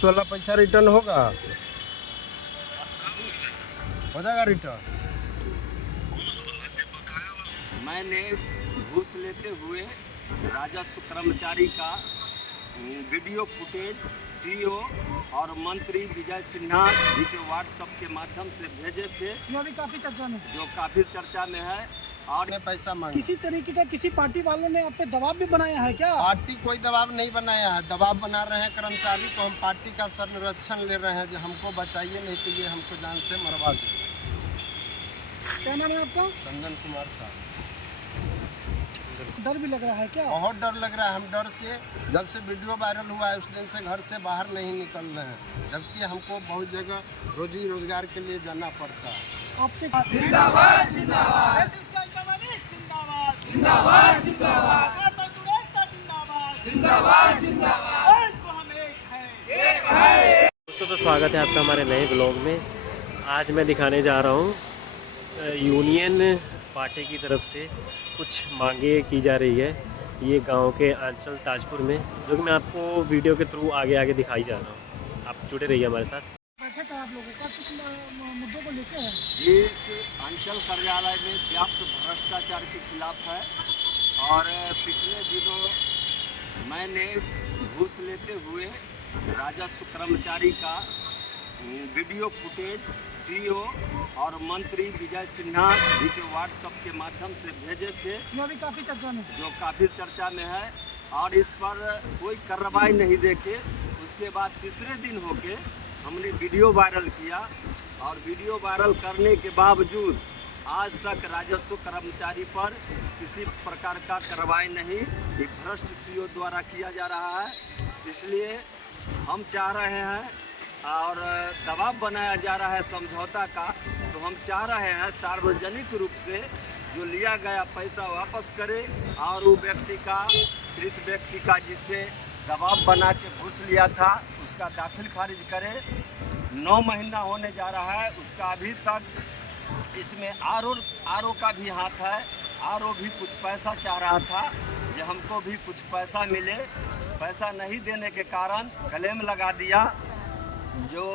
Tax वाला पैसा return होगा, हो जाएगा रिटर्न। मैंने घूस लेते हुए राजस्व कर्मचारी का वीडियो फुटेज सीईओ और मंत्री विजय सिन्हा जी के व्हाट्सएप के माध्यम से भेजे थे, जो अभी काफी चर्चा में जो काफी चर्चा में है। और पैसा मांगा। किसी तरीके का किसी पार्टी वालों ने आप पे दबाव भी बनाया है क्या? पार्टी कोई दबाव नहीं बनाया है, दबाव बना रहे हैं कर्मचारी को। हम पार्टी का संरक्षण ले रहे हैं, जो हमको बचाइए, नहीं तो ये हमको जान से मरवा देंगे। क्या नाम है आपका? चंदन कुमार साहब। डर भी लग रहा है क्या? बहुत डर लग रहा है। हम डर से, जब से वीडियो वायरल हुआ है उस दिन से घर से बाहर नहीं निकल रहे हैं, जबकि हमको बहुत जगह रोजी रोजगार के लिए जाना पड़ता है। आपसे जिंदाबाद जिंदाबाद जिंदाबाद जिंदाबाद जिंदाबाद जिंदाबाद दोस्तों, तो स्वागत है आपका हमारे नए ब्लॉग में। आज मैं दिखाने जा रहा हूँ यूनियन पार्टी की तरफ से कुछ मांगे की जा रही है ये गांव के आंचल ताजपुर में, जो कि मैं आपको वीडियो के थ्रू आगे आगे दिखाई जा रहा हूँ। आप जुड़े रहिए हमारे साथ। बैठक है आप लोगों का, किस मुद्दों को लेकर है? इस अंचल कार्यालय में व्याप्त भ्रष्टाचार के खिलाफ है। और पिछले दिनों मैंने घूस लेते हुए राजस्व कर्मचारी का वीडियो फुटेज सीईओ और मंत्री विजय सिन्हा जी के व्हाट्सएप के माध्यम से भेजे थे, जो अभी काफी चर्चा में जो काफ़ी चर्चा में है। और इस पर कोई कार्रवाई नहीं देखे, उसके बाद तीसरे दिन होके हमने वीडियो वायरल किया। और वीडियो वायरल करने के बावजूद आज तक राजस्व कर्मचारी पर किसी प्रकार का कार्रवाई नहीं, ये भ्रष्ट सीईओ द्वारा किया जा रहा है। इसलिए हम चाह रहे हैं, और दबाव बनाया जा रहा है समझौता का, तो हम चाह रहे हैं सार्वजनिक रूप से जो लिया गया पैसा वापस करे, और वो व्यक्ति का, पीड़ित व्यक्ति का जिससे दबाव बना के घूस लिया था, उसका दाखिल खारिज करे। 9 महीना होने जा रहा है, उसका अभी तक इसमें आरओ का भी हाथ है। आरओ भी कुछ पैसा चाह रहा था कि हमको भी कुछ पैसा मिले, पैसा नहीं देने के कारण क्लेम लगा दिया। जो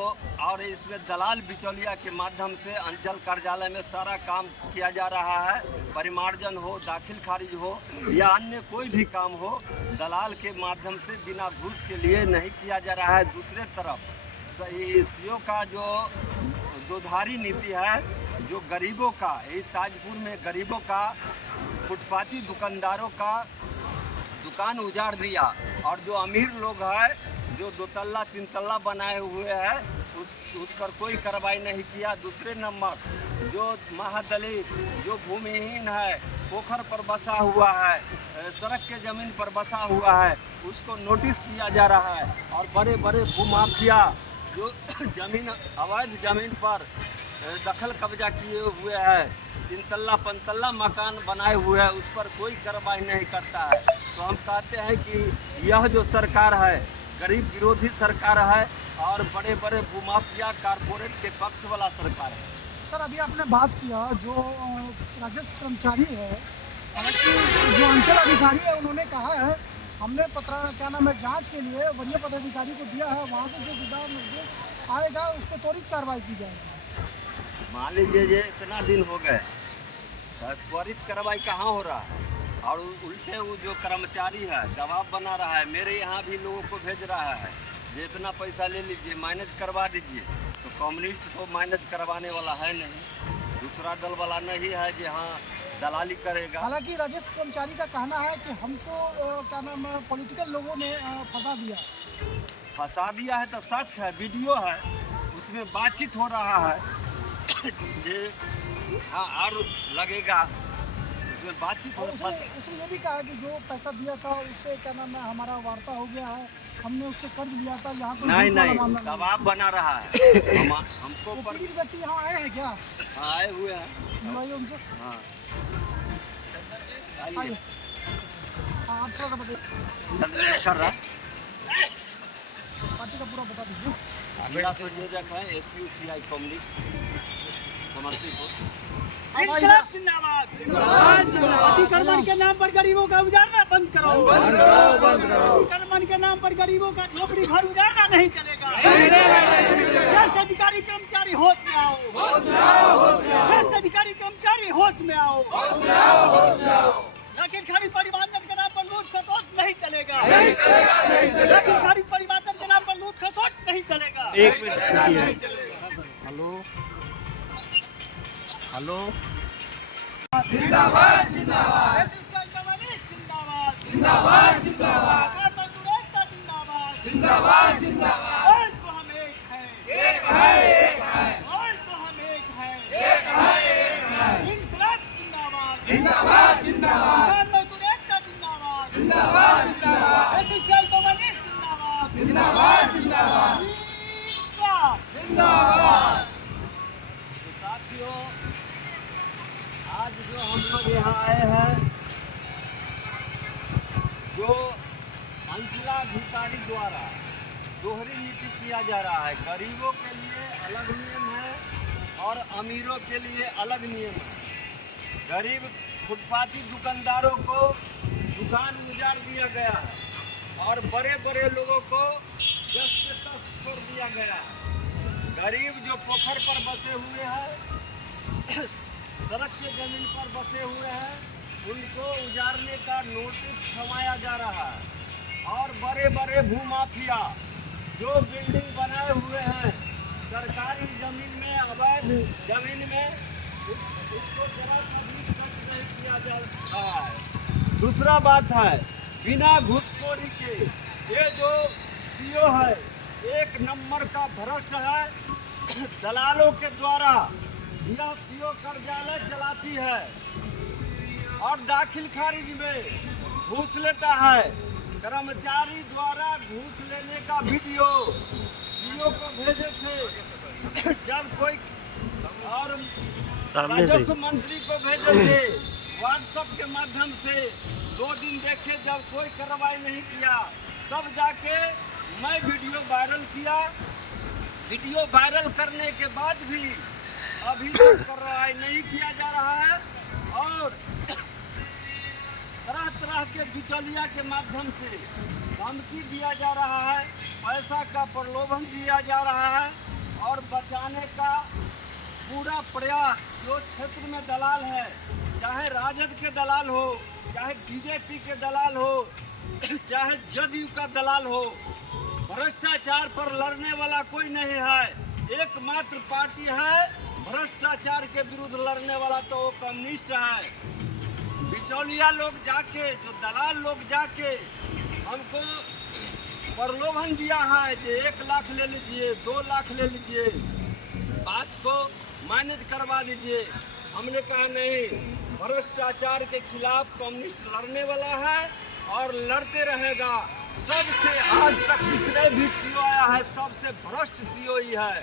और इसमें दलाल बिचौलिया के माध्यम से अंचल कार्यालय में सारा काम किया जा रहा है। परिमार्जन हो, दाखिल खारिज हो या अन्य कोई भी काम हो, दलाल के माध्यम से बिना घूस के लिए नहीं किया जा रहा है। दूसरे तरफ सीईओ का जो दोधारी नीति है, जो गरीबों का, यही ताजपुर में गरीबों का, फुटपाती दुकानदारों का दुकान उजाड़ दिया। और जो अमीर लोग हैं, जो 2 तल्ला 3 तल्ला बनाए हुए हैं, उस पर कोई कार्रवाई नहीं किया। दूसरे नंबर, जो महादलित, जो भूमिहीन है, पोखर पर बसा हुआ है, सड़क के ज़मीन पर बसा हुआ है, उसको नोटिस दिया जा रहा है। और बड़े बड़े भूमाफिया जो जमीन, अवैध ज़मीन पर दखल कब्जा किए हुए हैं, 3 तल्ला 5 तल्ला मकान बनाए हुए हैं, उस पर कोई कार्रवाई नहीं करता है। तो हम कहते हैं कि यह जो सरकार है, गरीब विरोधी सरकार है और बड़े बड़े भूमाफिया कारपोरेट के पक्ष वाला सरकार है। सर, अभी आपने बात किया जो राजस्व कर्मचारी है, हालांकि जो अंचल अधिकारी है उन्होंने कहा है हमने क्या नाम है, जांच के लिए वरीय पदाधिकारी को दिया है, वहाँ से जो दिशा निर्देश आएगा उस पर त्वरित कार्रवाई की जाएगी। मान लीजिए ये इतना दिन हो गए, त्वरित कार्रवाई कहाँ हो रहा है? और उल्टे वो जो कर्मचारी है दबाव बना रहा है, मेरे यहाँ भी लोगों को भेज रहा है जो इतना पैसा ले लीजिए, मैनेज करवा दीजिए। तो कम्युनिस्ट तो मैनेज करवाने वाला है नहीं, दूसरा दल वाला नहीं है जो हाँ दलाली करेगा। हालांकि राजस्व कर्मचारी का कहना है कि हमको क्या नाम है, पॉलिटिकल लोगों ने फंसा दिया है। तो सच है, वीडियो है, उसमें बातचीत हो रहा है ये हाँ और लगेगा, उसमें बातचीत हो। उसने ये भी कहा कि जो पैसा दिया था उससे क्या नाम है, हमारा वार्ता हो गया है, हमने उससे कर्ज लिया था। यहाँ नहीं, दबाव बना रहा है हमको पर। व्यक्ति यहाँ आए हैं क्या? आए हुए हैं, मिलवाइए उनसे। हाँ आइए, हाँ आप थोड़ा सा बताइए चंद्रशेखर पार्टी का पूरा बता दीजिए। जिला संयोजक है SUCI कम्युनिस्ट समस्तीपुर। अतिक्रमण के नाम पर गरीबों का उजाड़ना बंद करो, अतिक्रमण के के नाम पर गरीबों का झोपड़ी घर उजाड़ना नहीं चलेगा। भ्रष्ट अधिकारी कर्मचारी होश में आओ, भ्रष्ट अधिकारी कर्मचारी होश में आओ। लेकिन खरीद परिवर्तन के नाम पर लूट खसोट नहीं चलेगा, लेकिन खरीद परिवर्तन के नाम पर लूट खसोट नहीं चलेगा। एक मिनट हेलो हेलो जिंदाबाद जिंदाबाद एसोसिएशन कम्युनिस्ट जिंदाबाद, जिंदाबाद जिंदाबाद किसान मजदूर एकता जिंदाबाद, जिंदाबाद जिंदाबाद और तो हम एक हैं, एक है एक है और तो हम एक हैं, एक है एक है इनकलाब जिंदाबाद, जिंदाबाद जिंदाबाद किसान मजदूर एकता जिंदाबाद, जिंदाबाद जिंदाबाद एसोसिएशन कम्युनिस्ट जिंदाबाद, जिंदाबाद जिंदाबाद जिंदाबाद। जिंदाबाद। तो साथियों, आज जो हम लोग यहाँ आए हैं, जो अंचलाधिकारी द्वारा दोहरी नीति किया जा रहा है, गरीबों के लिए अलग नियम है और अमीरों के लिए अलग नियम है। गरीब फुटपाथी दुकानदारों को दुकान उजाड़ दिया गया है और बड़े बड़े लोगों को जस से तस छोड़ दिया गया है। गरीब जो पोखर पर बसे हुए हैं, सड़क के जमीन पर बसे हुए हैं, उनको उजाड़ने का नोटिस थमाया जा रहा है। और बड़े बड़े भूमाफिया जो बिल्डिंग बनाए हुए हैं सरकारी जमीन में, अवैध जमीन में, उसको जरा सा भी खर्च नहीं किया जा रहा है। दूसरा बात है, बिना घूसखोरी के ये जो सीओ है एक नंबर का भ्रष्ट है। दलालों के द्वारा यह सीओ कार्यालय चलाती है और दाखिल खारिज में घूस लेता है। कर्मचारी द्वारा घूस लेने का वीडियो सीओ को भेजे थे, जब कोई और सामने से राजस्व मंत्री को भेजे थे व्हाट्सएप के माध्यम से। 2 दिन देखे, जब कोई कार्रवाई नहीं किया, तब जाके मैं वीडियो वायरल किया। वीडियो वायरल करने के बाद भी अभी तक कार्रवाई नहीं किया जा रहा है और तरह तरह के बिचौलिया के माध्यम से धमकी दिया जा रहा है, पैसा का प्रलोभन दिया जा रहा है और बचाने का पूरा प्रयास। जो क्षेत्र में दलाल है, चाहे राजद के दलाल हो, चाहे बीजेपी के दलाल हो, चाहे जदयू का दलाल हो, भ्रष्टाचार पर लड़ने वाला कोई नहीं है। एकमात्र पार्टी है भ्रष्टाचार के विरुद्ध लड़ने वाला, तो वो कम्युनिस्ट है। बिचौलिया लोग जाके, जो दलाल लोग जाके हमको प्रलोभन दिया है कि 1 लाख ले लीजिए, 2 लाख ले लीजिए, बात को मैनेज करवा दीजिए। हमने कहा नहीं, भ्रष्टाचार के खिलाफ कम्युनिस्ट लड़ने वाला है और लड़ते रहेगा। सबसे आज तक जितने भी सीओ आया है, सबसे भ्रष्ट सीओ ही है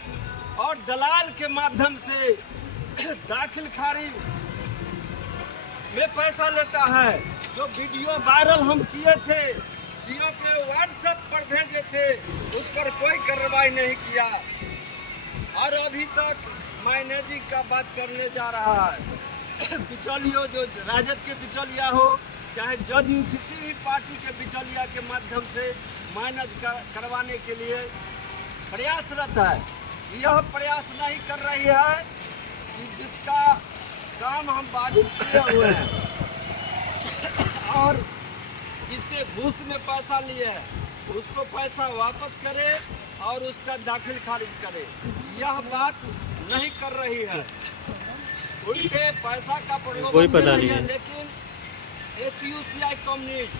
और दलाल के माध्यम से दाखिल खारिज में पैसा लेता है। जो वीडियो वायरल हम किए थे, सीओ के व्हाट्सएप पर भेजे थे, उस पर कोई कार्रवाई नहीं किया और अभी तक मैनेजिंग का बात करने जा रहा है। बिचौलियों, जो राजद के बिचौलिया हो, चाहे जदयू, किसी भी पार्टी के बिचौलिया के माध्यम से मैनेज करवाने के लिए प्रयासरत है। यह प्रयास नहीं कर रही है कि जिसका काम हम बाधित किए हुए हैं और जिससे घूस में पैसा लिए है, उसको पैसा वापस करे और उसका दाखिल खारिज करे। यह बात नहीं कर रही है। उनके पैसा का कोई पता प्रलोभन नहीं है, है। लेकिन एसयूसीआई कम्युनिस्ट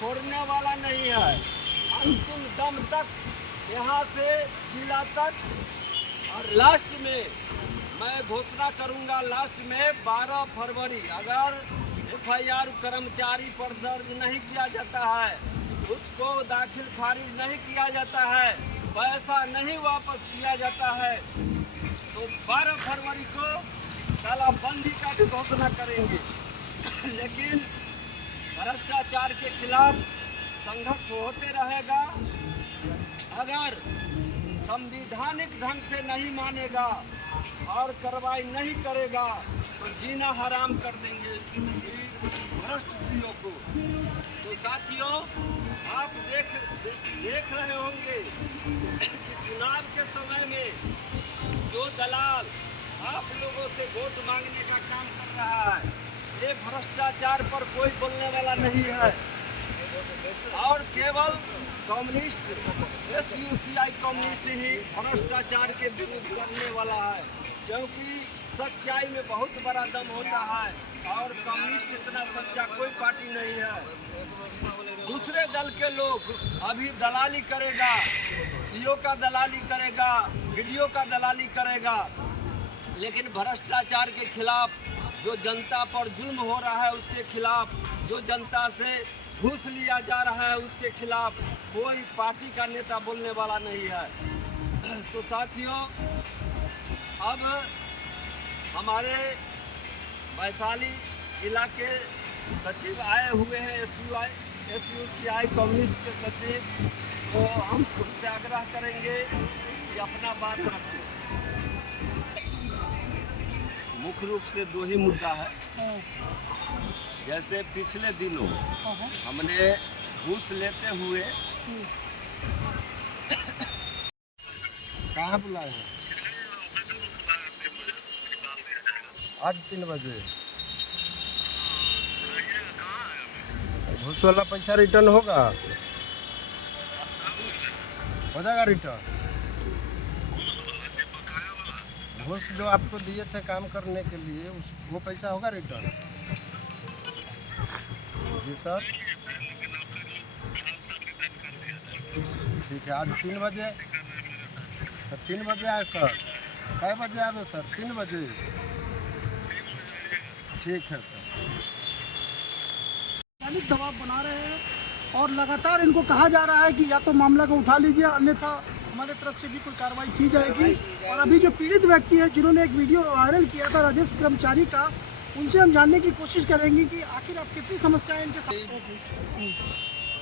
छोड़ने वाला नहीं है। अंतिम दम तक, यहाँ से जिला तक। और लास्ट में मैं घोषणा करूंगा, लास्ट में 12 फरवरी अगर FIR कर्मचारी पर दर्ज नहीं किया जाता है, उसको दाखिल खारिज नहीं किया जाता है, पैसा नहीं वापस किया जाता है, तो 12 फरवरी को तालाबंदी का भी घोषणा करेंगे। लेकिन भ्रष्टाचार के खिलाफ संघर्ष होते रहेगा। अगर संवैधानिक ढंग से नहीं मानेगा और कार्रवाई नहीं करेगा तो जीना हराम कर देंगे भ्रष्ट सीओ को। तो साथियों, आप आप देख रहे होंगे कि चुनाव के समय में जो दलाल आप लोगों से वोट मांगने का काम कर रहा है, ये भ्रष्टाचार पर कोई बोलने वाला नहीं है और केवल कम्युनिस्ट SUCI कम्युनिस्ट ही भ्रष्टाचार के विरुद्ध करने वाला है, क्योंकि सच्चाई में बहुत बड़ा दम होता है और कम्युनिस्ट इतना सच्चा कोई पार्टी नहीं है। दूसरे दल के लोग अभी दलाली करेगा, CO का दलाली करेगा, वीडियो का दलाली करेगा, लेकिन भ्रष्टाचार के खिलाफ, जो जनता पर जुल्म हो रहा है उसके खिलाफ, जो जनता से घूस लिया जा रहा है उसके खिलाफ कोई पार्टी का नेता बोलने वाला नहीं है। तो साथियों, अब हमारे वैशाली जिला के सचिव आए हुए हैं, SUCI कम्युनिस्ट के सचिव, तो हम उनसे आग्रह करेंगे कि अपना बात रखें। मुख्य रूप से दो ही मुद्दा है। जैसे पिछले दिनों हमने घूस लेते हुए कहाँ बुलाए हैं? आज 3 बजे घूस वाला पैसा रिटर्न होगा, हो जाएगा रिटर्न। घूस जो आपको दिए थे काम करने के लिए, वो पैसा होगा रिटर्न? जी सर, ठीक है। आज 3 बजे, तो 3 बजे आए सर। कै बजे आवे सर? 3 बजे, ठीक है सर। दैनिक दबाव बना रहे हैं और लगातार इनको कहा जा रहा है कि या तो मामला को उठा लीजिए, अन्यथा हमारे तरफ से भी कोई कार्रवाई की जाएगी। और अभी जो पीड़ित व्यक्ति है जिन्होंने एक वीडियो वायरल किया था राजस्व कर्मचारी का, उनसे हम जानने की कोशिश करेंगे कि आखिर आप कितनी समस्याएं इनके साथ होगी।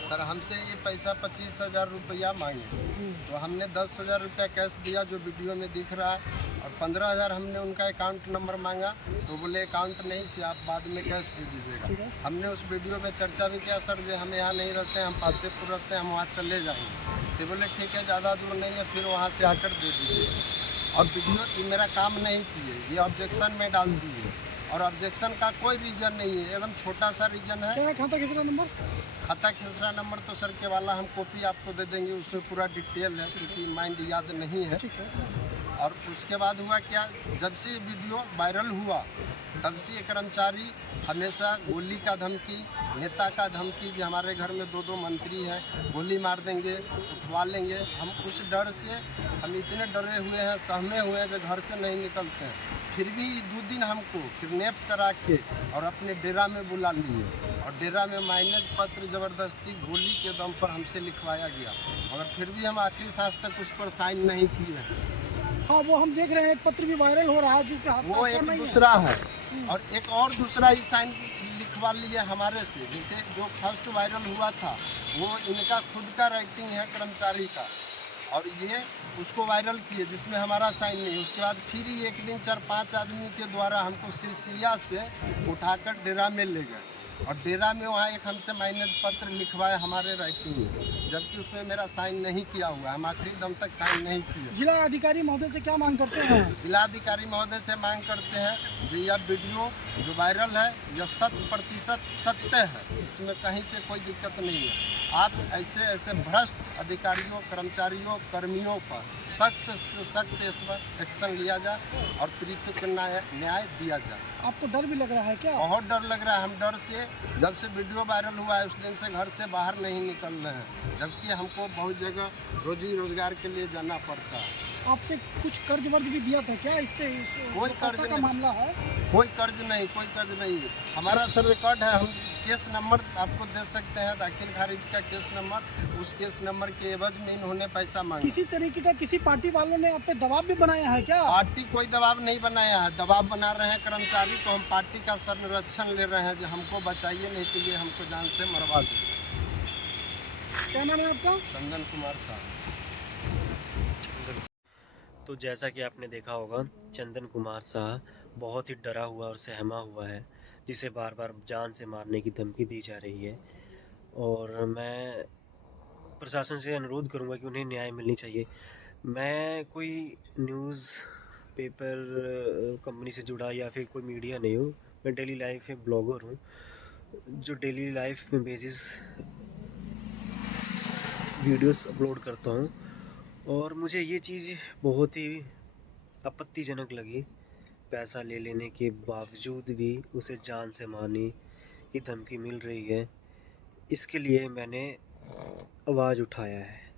सर, हमसे ये पैसा 25,000 रुपया मांगे, तो हमने 10,000 रुपया कैश दिया जो वीडियो में दिख रहा है, और 15,000 हमने उनका अकाउंट नंबर मांगा, तो बोले अकाउंट नहीं से आप बाद में कैश दे दीजिएगा। हमने उस वीडियो में चर्चा भी किया, सर जो हम यहाँ नहीं रहते हैं, हम फतेहपुर रहते हैं, हम वहाँ चले जाएंगे। तो बोले ठीक है, ज़्यादा दूर नहीं है, फिर वहाँ से आकर दे दीजिए। और वीडियो ये मेरा काम नहीं किए, ये ऑब्जेक्शन में डाल दिए, और ऑब्जेक्शन का कोई रीज़न नहीं है, एकदम छोटा सा रीज़न है। क्या खाता खसरा नंबर? खाता खसरा नंबर तो सर के वाला हम कॉपी आपको दे देंगे, उसमें पूरा डिटेल है, क्योंकि माइंड याद नहीं है। ठीक है। और उसके बाद हुआ क्या, जब से ये वीडियो वायरल हुआ तब से ये कर्मचारी हमेशा गोली का धमकी, नेता का धमकी, जो हमारे घर में 2 मंत्री हैं, गोली मार देंगे, उठवा लेंगे। हम उस डर से हम इतने डरे हुए हैं, सहमे हुए हैं, जो घर से नहीं निकलते हैं। फिर भी 2 दिन हमको किडनैप करा के और अपने डेरा में बुला लिए, और डेरा में माइनेज पत्र ज़बरदस्ती गोली के दम पर हमसे लिखवाया गया, मगर फिर भी हम आखिरी सांस तक उस पर साइन नहीं किए हैं। हाँ, वो हम देख रहे हैं, एक पत्र भी वायरल हो रहा है जिसका वो एक दूसरा है, और एक और दूसरा ही साइन लिखवा लिए हमारे से। जैसे जो फर्स्ट वायरल हुआ था वो इनका खुद का राइटिंग है कर्मचारी का, और ये उसको वायरल किए जिसमें हमारा साइन नहीं। उसके बाद फिर ही एक दिन 4-5 आदमी के द्वारा हमको सिरसिया से उठाकर डेरा में ले गए, और डेरा में वहाँ एक हमसे माइनेज पत्र लिखवाए हमारे राइटिंग में, जबकि उसमें मेरा साइन नहीं किया हुआ, हम आखिरी दम तक साइन नहीं किए। जिला अधिकारी महोदय से क्या मांग करते हैं? जिलाधिकारी महोदय से मांग करते हैं कि यह वीडियो जो वायरल है यह 100% सत्य है, इसमें कहीं से कोई दिक्कत नहीं है। आप ऐसे भ्रष्ट अधिकारियों, कर्मचारियों, कर्मियों पर सख्त से सख्त इस पर एक्शन लिया जाए और पीड़ितों को न्याय दिया जाए। आपको डर भी लग रहा है क्या? बहुत डर लग रहा है। हम डर से, जब से वीडियो वायरल हुआ है उस दिन से घर से बाहर नहीं निकल रहे हैं, जबकि हमको बहुत जगह रोजी रोजगार के लिए जाना पड़ता है। आपसे कुछ कर्ज वर्ज भी दिया था क्या? इस पे कोई कर्ज का नहीं, मामला है? कोई कर्ज नहीं, कोई कर्ज नहीं है। हमारा सर रिकॉर्ड है, हम केस नंबर आपको दे सकते हैं, दाखिल खारिज का केस नंबर, उस केस नंबर के एवज में इन्होंने पैसा मांगा। किसी तरीके का किसी पार्टी वालों ने आप पे दबाव भी बनाया है क्या? पार्टी कोई दबाव नहीं बनाया है, दबाव बना रहे हैं कर्मचारी, तो हम पार्टी का संरक्षण ले रहे हैं, जो हमको बचाइए, नहीं तो ये हमको जान से मरवा देंगे। क्या नाम है आपका? चंदन कुमार साहब। तो जैसा कि आपने देखा होगा, चंदन कुमार शाह बहुत ही डरा हुआ और सहमा हुआ है, जिसे बार बार जान से मारने की धमकी दी जा रही है। और मैं प्रशासन से अनुरोध करूंगा कि उन्हें न्याय मिलनी चाहिए। मैं कोई न्यूज़ पेपर कंपनी से जुड़ा या फिर कोई मीडिया नहीं हूँ, मैं डेली लाइफ में ब्लॉगर हूँ जो डेली लाइफ में बेसिस वीडियोस अपलोड करता हूँ। और मुझे ये चीज़ बहुत ही आपत्तिजनक लगी, पैसा ले लेने के बावजूद भी उसे जान से मारने की धमकी मिल रही है। इसके लिए मैंने आवाज़ उठाया है।